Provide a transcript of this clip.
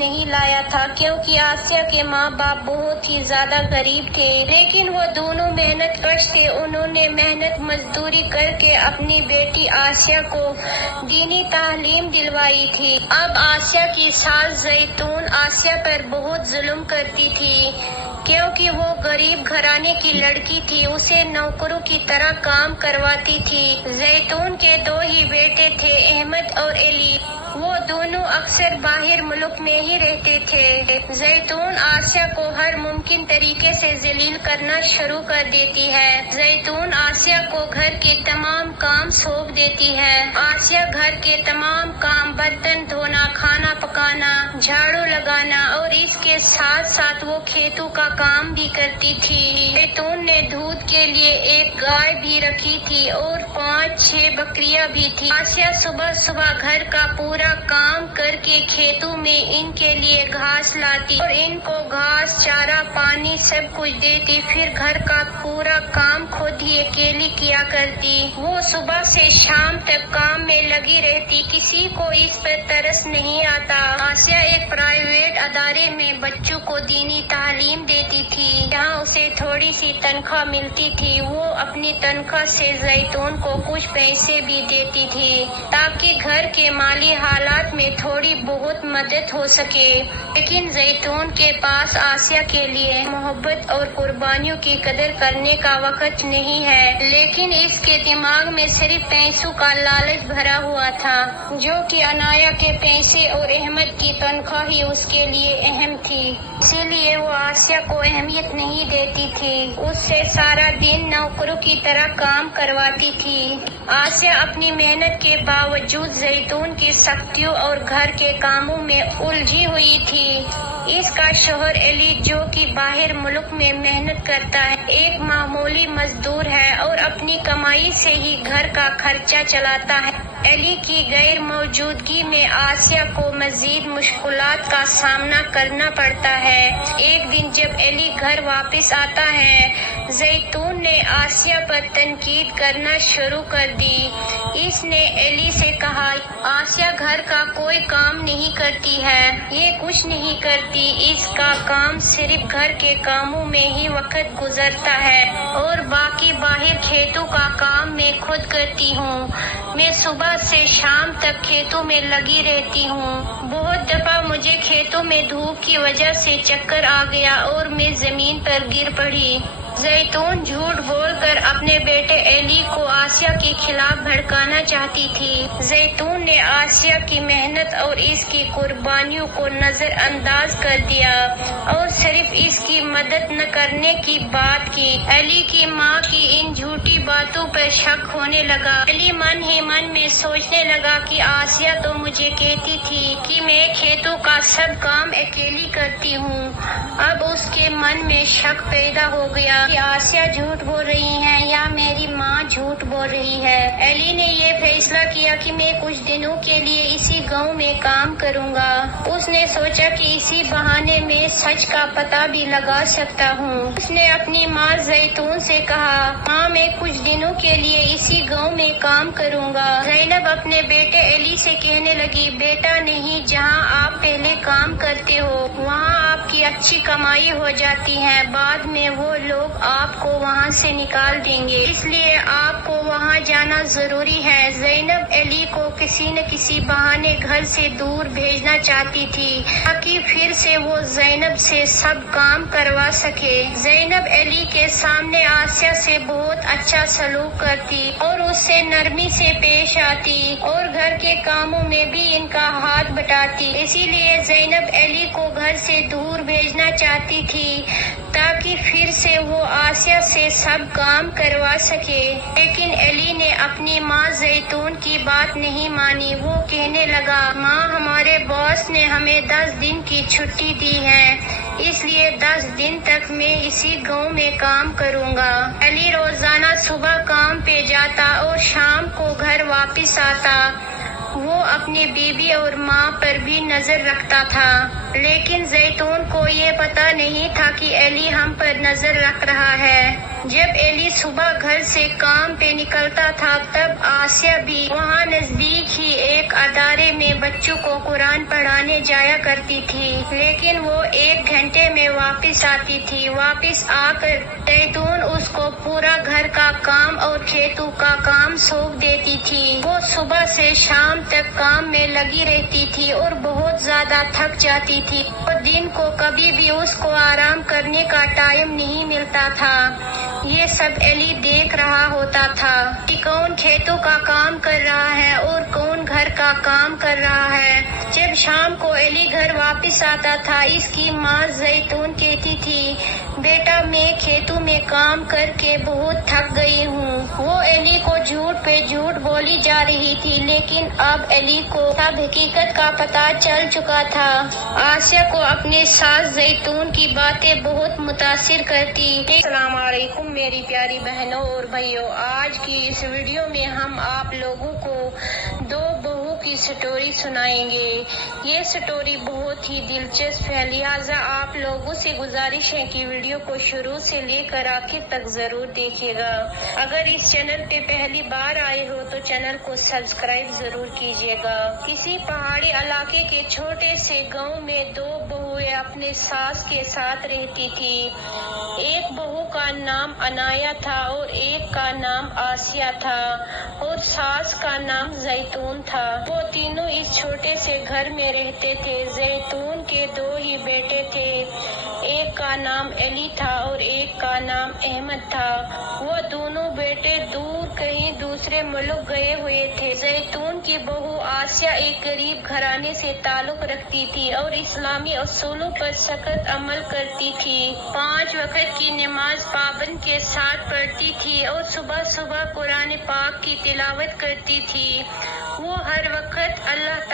نہیں لایا تھا کیونکہ آسیہ کے ماں باپ بہت ہی زیادہ غریب تھے، لیکن وہ دونوں محنت کش تھے۔ انہوں نے محنت مزدوری کر کے اپنی بیٹی آسیہ کو دینی تعلیم دلوائی تھی۔ اب آسیہ کی ساس زیتون آسیہ پر بہت ظلم کرتی تھی کیونکہ وہ غریب گھرانے کی لڑکی تھی، اسے نوکروں کی طرح کام کرواتی تھی۔ زیتون کے دو ہی بیٹے تھے، احمد اور علی۔ وہ دونوں اکثر باہر ملک میں ہی رہتے تھے۔ زیتون آسیہ کو ہر ممکن طریقے سے ذلیل کرنا شروع کر دیتی ہے۔ زیتون آسیہ کو گھر کے تمام کام سونپ دیتی ہے۔ آسیہ گھر کے تمام کام، برتن دھونا، کھانا پکانا، جھاڑو لگانا اور اس کے ساتھ ساتھ وہ کھیتوں کا کام بھی کرتی تھی۔ زیتون نے دودھ کے لیے ایک گائے بھی رکھی تھی اور 5-6 بکریاں بھی تھی۔ آسیہ صبح صبح گھر کا پورا کام کر کے کھیتوں میں ان کے لیے گھاس لاتی اور ان کو گھاس، چارہ، پانی سب کچھ دیتی، پھر گھر کا پورا کام خود ہی اکیلی کیا کرتی۔ وہ صبح سے شام تک کام میں لگی رہتی، کسی کو اس پر ترس نہیں آتا۔ آسیہ ایک پرائیویٹ ادارے میں بچوں کو دینی تعلیم دیتی تھی، جہاں اسے تھوڑی سی تنخواہ ملتی تھی۔ وہ اپنی تنخواہ سے زیتون کو کچھ پیسے بھی دیتی تھی تاکہ گھر کے مالی حالات میں تھوڑی بہت مدد ہو سکے، لیکن زیتون کے پاس آسیہ کے لیے محبت اور قربانیوں کی قدر کرنے کا وقت نہیں ہے، لیکن اس کے دماغ میں صرف پیسوں کا لالچ بھرا ہوا تھا، جو کہ عنایہ کے پیسے اور احمد کی تنخواہ ہی اس کے لیے اہم تھی۔ اسی لیے وہ آسیہ کو اہمیت نہیں دیتی تھی، اس سے سارا دن نوکروں کی طرح کام کرواتی تھی۔ آسیہ اپنی محنت کے باوجود زیتون کی سختیوں اور گھر کے کاموں میں الجھی ہوئی تھی۔ اس کا شوہر علی، جو کہ باہر ملک میں محنت کرتا ہے، ایک معمولی مزدور ہے اور اپنی کمائی سے ہی گھر کا خرچہ چلاتا ہے۔ علی کی غیر موجودگی میں آسیہ کو مزید مشکلات کا سامنا کرنا پڑتا ہے۔ ایک دن جب علی گھر واپس آتا ہے، زیتون نے آسیہ پر تنقید کرنا شروع کر دی۔ اس نے علی سے کہا، آسیہ گھر کا کوئی کام نہیں کرتی ہے، یہ کچھ نہیں کرتی، اس کا کام صرف گھر کے کاموں میں ہی وقت گزرتا ہے اور باقی باہر کھیتوں کا کام میں خود کرتی ہوں۔ میں صبح سے شام تک کھیتوں میں لگی رہتی ہوں۔ بہت دفعہ مجھے کھیتوں میں دھوپ کی وجہ سے چکر آ گیا اور میں زمین پر گر پڑی۔ زیتون جھوٹ بول کر اپنے بیٹے علی کو آسیہ کے خلاف بھڑکانا چاہتی تھی۔ زیتون نے آسیہ کی محنت اور اس کی قربانیوں کو نظر انداز کر دیا اور صرف اس کی مدد نہ کرنے کی بات کی۔ علی کی ماں کی ان جھوٹی باتوں پر شک ہونے لگا۔ علی من ہی من میں سوچنے لگا کہ آسیہ تو مجھے کہتی تھی کہ میں کھیتوں کا سب کام اکیلی کرتی ہوں۔ اب اس کے من میں شک پیدا ہو گیا کہ آسیہ جھوٹ بول رہی ہے یا میری ماں جھوٹ بول رہی ہے۔ علی نے یہ فیصلہ کیا کہ میں کچھ دنوں کے لیے اسی گاؤں میں کام کروں گا۔ اس نے سوچا کہ اسی بہانے میں سچ کا پتہ بھی لگا سکتا ہوں۔ اس نے اپنی ماں زیتون سے کہا، ماں میں کچھ دنوں کے لیے اسی گاؤں میں کام کروں گا۔ زینب اپنے بیٹے علی سے کہنے لگی، بیٹا نہیں، جہاں آپ پہلے کام کرتے ہو وہاں آپ کی اچھی کمائی ہو جاتی ہے، بعد میں وہ لوگ آپ کو وہاں سے نکال دیں گے، اس لیے آپ کو وہاں جانا ضروری ہے۔ زینب علی کو کسی نہ کسی بہانے گھر سے دور بھیجنا چاہتی تھی تاکہ پھر سے وہ زینب سے سب کام کروا سکے۔ زینب علی کے سامنے آسیہ سے بہت اچھا سلوک کرتی اور اس سے نرمی سے پیش آتی اور گھر کے کاموں میں بھی ان کا ہاتھ بٹاتی۔ اسی لیے زینب علی کو گھر سے دور بھیجنا چاہتی تھی تاکہ پھر سے وہ آسیہ سے سب کام کروا سکے، لیکن علی نے اپنی ماں زیتون کی بات نہیں مانی۔ وہ کہنے لگا، ماں ہمارے باس نے ہمیں 10 دن کی چھٹی دی ہے، اس لیے 10 دن تک میں اسی گاؤں میں کام کروں گا۔ علی روزانہ صبح کام پہ جاتا اور شام کو گھر واپس آتا۔ وہ اپنی بیوی اور ماں پر بھی نظر رکھتا تھا، لیکن زیتون کو یہ پتہ نہیں تھا کہ علی ہم پر نظر رکھ رہا ہے۔ جب علی صبح گھر سے کام پہ نکلتا تھا تب آسیہ بھی وہاں نزدیک ہی ایک ادارے میں بچوں کو قرآن پڑھانے جایا کرتی تھی۔ لیکن وہ 1 گھنٹے میں واپس آتی تھی۔ واپس آ کر زیتون اس کو پورا گھر کا کام اور کھیتوں کا کام سونپ دیتی تھی۔ وہ صبح سے شام تک کام میں لگی رہتی تھی اور بہت زیادہ تھک جاتی تھی اور دن کو کبھی بھی اس کو آرام کرنے کا ٹائم نہیں ملتا تھا۔ یہ سب ایلی دیکھ رہا ہوتا تھا کہ کون کھیتوں کا کام کر رہا ہے اور کون گھر کا کام کر رہا ہے۔ جب شام کو ایلی گھر واپس آتا تھا، اس کی ماں زیتون کہتی تھی، بیٹا میں کھیتوں میں کام کر کے بہت تھک گئی ہوں۔ وہ ایلی کو جھوٹ پہ جھوٹ بولی جا رہی تھی، لیکن اب ایلی کو سب حقیقت کا پتہ چل چکا تھا۔ آسیہ کو اپنے ساس زیتون کی باتیں بہت متاثر کرتی۔ السلام علیکم میری پیاری بہنوں اور بھائیوں، آج کی اس ویڈیو میں ہم آپ لوگوں کو 2 بہو کی سٹوری سنائیں گے۔ یہ سٹوری بہت ہی دلچسپ ہے، لہٰذا آپ لوگوں سے گزارش ہے کہ ویڈیو کو شروع سے لے کر آخر تک ضرور دیکھیے گا۔ اگر اس چینل پہ پہلی بار آئے ہو تو چینل کو سبسکرائب ضرور کیجیے گا۔ کسی پہاڑی علاقے کے چھوٹے سے گاؤں میں 2 بہویں اپنے ساس کے ساتھ رہتی تھی۔ ایک بہو کا نام انایا تھا اور ایک کا نام آسیہ تھا اور ساس کا نام زیتون تھا۔ وہ تینوں اس چھوٹے سے گھر میں رہتے تھے۔ زیتون کے 2 ہی بیٹے تھے، ایک کا نام ایلی تھا اور ایک کا نام احمد تھا۔ وہ دونوں بیٹے دور کہیں دوسرے ملک گئے ہوئے تھے۔ زیتون کی بہو آسیہ ایک غریب گھرانے سے تعلق رکھتی تھی اور اسلامی اصولوں پر سخت عمل کرتی تھی۔ 5 وقت کی نماز پابند کے ساتھ پڑھتی تھی اور صبح صبح قرآن پاک کی تلاوت کرتی تھی۔ وہ ہر وقت اللہ